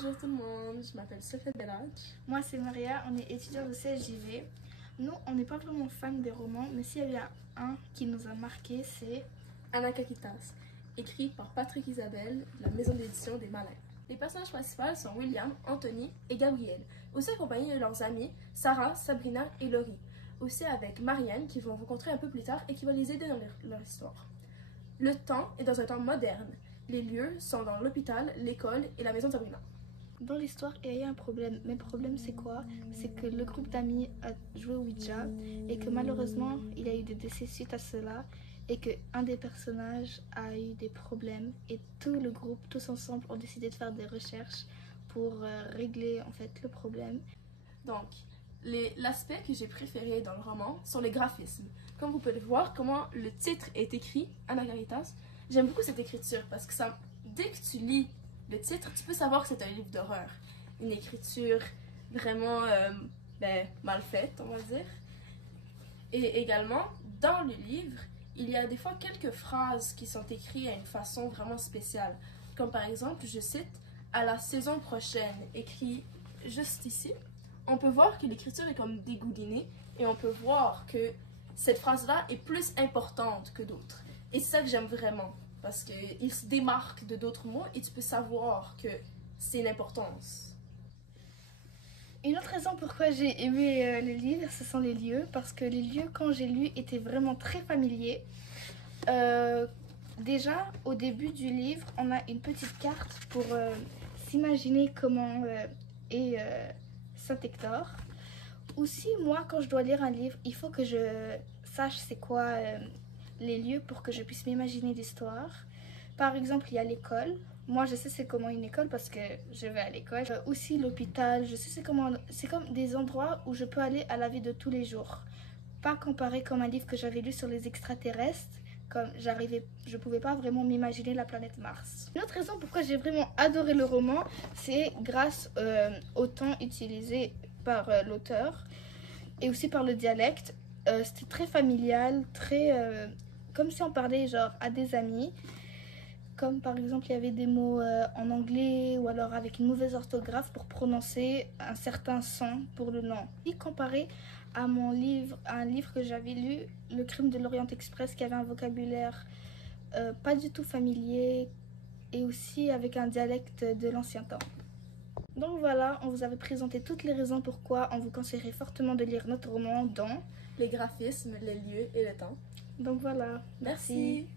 Bonjour tout le monde, je m'appelle Sophie Delage. Moi c'est Maria, on est étudiants de CSJV. Nous, on n'est pas vraiment fans des romans, mais s'il y avait un qui nous a marqué, c'est Anakakitas, écrit par Patrick Isabelle de la maison d'édition des Malins. Les personnages principaux sont William, Anthony et Gabriel, aussi accompagnés de leurs amis Sarah, Sabrina et Laurie, aussi avec Marianne qu'ils vont rencontrer un peu plus tard et qui va les aider dans leur histoire. Le temps est dans un temps moderne. Les lieux sont dans l'hôpital, l'école et la maison de Sabrina. Dans l'histoire, il y a un problème. Mais le problème, c'est quoi? C'est que le groupe d'amis a joué au Ouija et que malheureusement, il y a eu des décès suite à cela et qu'un des personnages a eu des problèmes et tout le groupe, tous ensemble, ont décidé de faire des recherches pour régler en fait le problème. Donc, l'aspect que j'ai préféré dans le roman sont les graphismes. Comme vous pouvez le voir, comment le titre est écrit, Anakakitas, j'aime beaucoup cette écriture parce que dès que tu lis le titre, tu peux savoir que c'est un livre d'horreur. Une écriture vraiment mal faite, on va dire. Et également, dans le livre, il y a des fois quelques phrases qui sont écrites à une façon vraiment spéciale. Comme par exemple, je cite, « À la saison prochaine », écrit juste ici. On peut voir que l'écriture est comme dégoulinée et on peut voir que cette phrase-là est plus importante que d'autres. Et c'est ça que j'aime vraiment. Parce qu'il se démarque de d'autres mots et tu peux savoir que c'est une importance. Une autre raison pourquoi j'ai aimé le livre, ce sont les lieux. Parce que les lieux, quand j'ai lu, étaient vraiment très familiers. Déjà, au début du livre, on a une petite carte pour s'imaginer comment est Saint-Hector. Aussi, moi, quand je dois lire un livre, il faut que je sache c'est quoi les lieux pour que je puisse m'imaginer l'histoire. Par exemple, il y a l'école. Moi, je sais c'est comment une école parce que je vais à l'école. Aussi l'hôpital, je sais c'est comment. C'est comme des endroits où je peux aller à la vie de tous les jours. Pas comparé comme un livre que j'avais lu sur les extraterrestres. Comme je pouvais pas vraiment m'imaginer la planète Mars. Une autre raison pourquoi j'ai vraiment adoré le roman, c'est grâce au temps utilisé par l'auteur et aussi par le dialecte. C'était très familial, très comme si on parlait genre à des amis. Comme par exemple il y avait des mots en anglais ou alors avec une mauvaise orthographe pour prononcer un certain son pour le nom. Et comparé à un livre que j'avais lu, Le Crime de l'Orient Express, qui avait un vocabulaire pas du tout familier et aussi avec un dialecte de l'ancien temps. Donc voilà, on vous avait présenté toutes les raisons pourquoi on vous conseillerait fortement de lire notre roman dans Les graphismes, les lieux et le temps. Donc voilà, Merci.